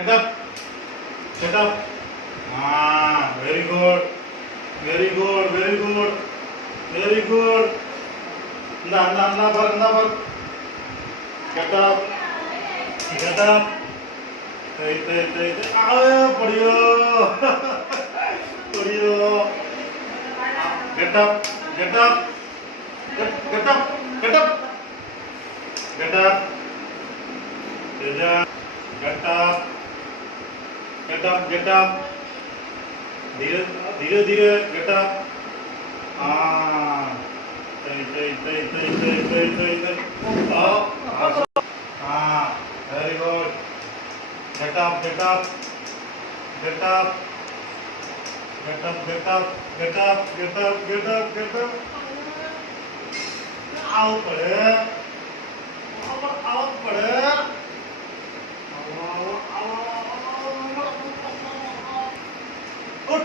Get up. Get up. Ah, very good. Very good. Very good. Very good. Anda. Get up. Get up. पढ़ियो get up get up get up get up get up get up get up get up धीरे धीरे get up हाँ हाँ very good get up get up get up get up get up get up get up get up get up आओ पड़े उठ